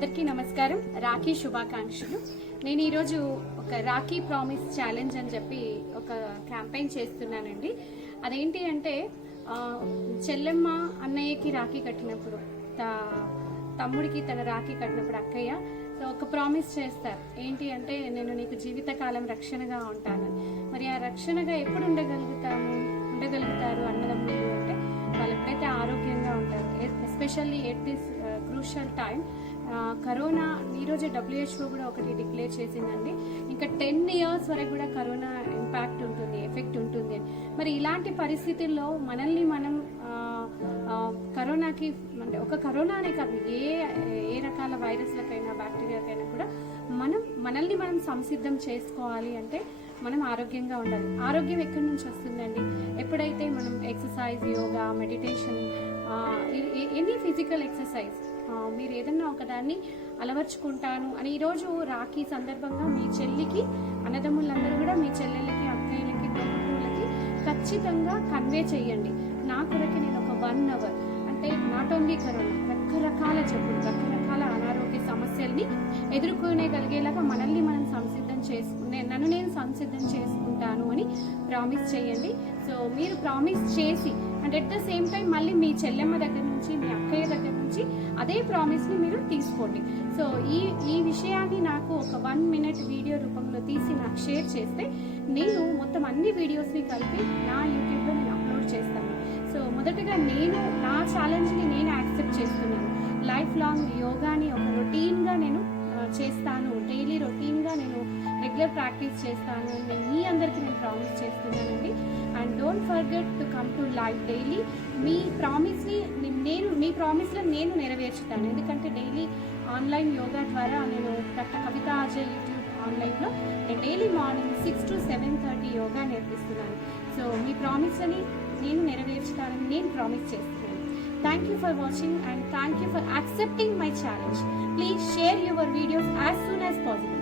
అందరికీ నమస్కారం. రాఖీ శుభాకాంక్షలు. నేను ఈరోజు ఒక రాఖీ ప్రామిస్ ఛాలెంజ్ అని చెప్పి ఒక క్యాంపెయిన్ చేస్తున్నానండి. అదేంటి అంటే చెల్లెమ్మ అన్నయ్యకి రాఖీ కట్టినప్పుడు, తమ్ముడికి తన రాఖీ కట్టినప్పుడు అక్కయ్య ఒక ప్రామిస్ చేస్తారు. ఏంటి అంటే నేను నీకు జీవితకాలం రక్షణగా ఉంటాను. మరి ఆ రక్షణగా ఎప్పుడు ఉండగలుగుతారు అన్నదమ్ములు అంటే వాళ్ళు ఎప్పుడైతే ఆరోగ్యంగా ఉంటారు. Especially at this crucial time corona ఈరోజు WHO కూడా ఒకటి డిక్లేర్ చేసిందండి. ఇంకా 10 years వరకు కూడా కరోనా ఇంపాక్ట్ ఉంటుంది, ఎఫెక్ట్ ఉంటుంది. మరి ఇలాంటి పరిస్థితుల్లో మనల్ని మనం కరోనాకి అంటే ఒక కరోనానే కాదు, ఏ రకాల వైరస్లకైనా బ్యాక్టీరియాకైనా కూడా మనల్ని మనం సంసిద్ధం చేసుకోవాలి అంటే మనం ఆరోగ్యంగా ఉండాలి. ఆరోగ్యం ఎక్కడి నుంచి వస్తుందండి? ఎప్పుడైతే మనం exercise, yoga, meditation, any physical exercise మీరు ఏదన్నా ఒకదాన్ని అలవర్చుకుంటాను అని ఈరోజు రాఖీ సందర్భంగా మీ చెల్లికి, అన్నదమ్ములందరూ కూడా మీ చెల్లెళ్ళకి, అక్కయ్యలకి, తమ్ముళ్ళకి ఖచ్చితంగా కన్వే చేయండి. నా కొరకు నేను ఒక 1 hour అంటే నాట్ ఓన్లీ కరోనా, రకరకాల జబ్బులు, రకరకాల అనారోగ్య సమస్యల్ని ఎదుర్కొనేగలిగేలాగా మనల్ని మనం నన్ను నేను సంసిద్ధం చేసుకుంటాను అని ప్రామిస్ చేయండి. సో మీరు ప్రామిస్ చేసి and at the same time మళ్ళీ మీ చెల్లెమ్మ దగ్గర నుంచి, మీ అక్కయ్య దగ్గర నుంచి అదే ప్రామిస్ని మీరు తీసుకోండి. సో ఈ విషయాన్ని నాకు ఒక 1 minute వీడియో రూపంలో తీసి నాకు షేర్ చేస్తే నేను మొత్తం అన్ని వీడియోస్ని కలిపి నా యూట్యూబ్లో నేను అప్లోడ్ చేస్తాను. సో మొదటగా నేను నా ఛాలెంజ్ని నేను యాక్సెప్ట్ చేస్తున్నాను. లైఫ్ లాంగ్ యోగాని ఒక రొటీన్గా నేను చేస్తాను, డైలీ రొటీన్గా నేను రెగ్యులర్ ప్రాక్టీస్ చేస్తాను. మీ అందరికీ నేను ప్రామిస్ చేస్తున్నానండి. And don't forget to come to live daily. మీ ప్రామిస్లో నేను నెరవేర్చుతాను. ఎందుకంటే డైలీ ఆన్లైన్ యోగా ద్వారా నేను డాక్టర్ కవిత అజయ్ యూట్యూబ్ ఆన్లైన్లో నేను డైలీ మార్నింగ్ 6 to 7:30 యోగా నేర్పిస్తున్నాను. సో మీ ప్రామిస్ని నేను నెరవేర్చుతానని నేను ప్రామిస్ చేస్తున్నాను. Thank you for watching and thank you for accepting my challenge. Please share your videos as soon as possible.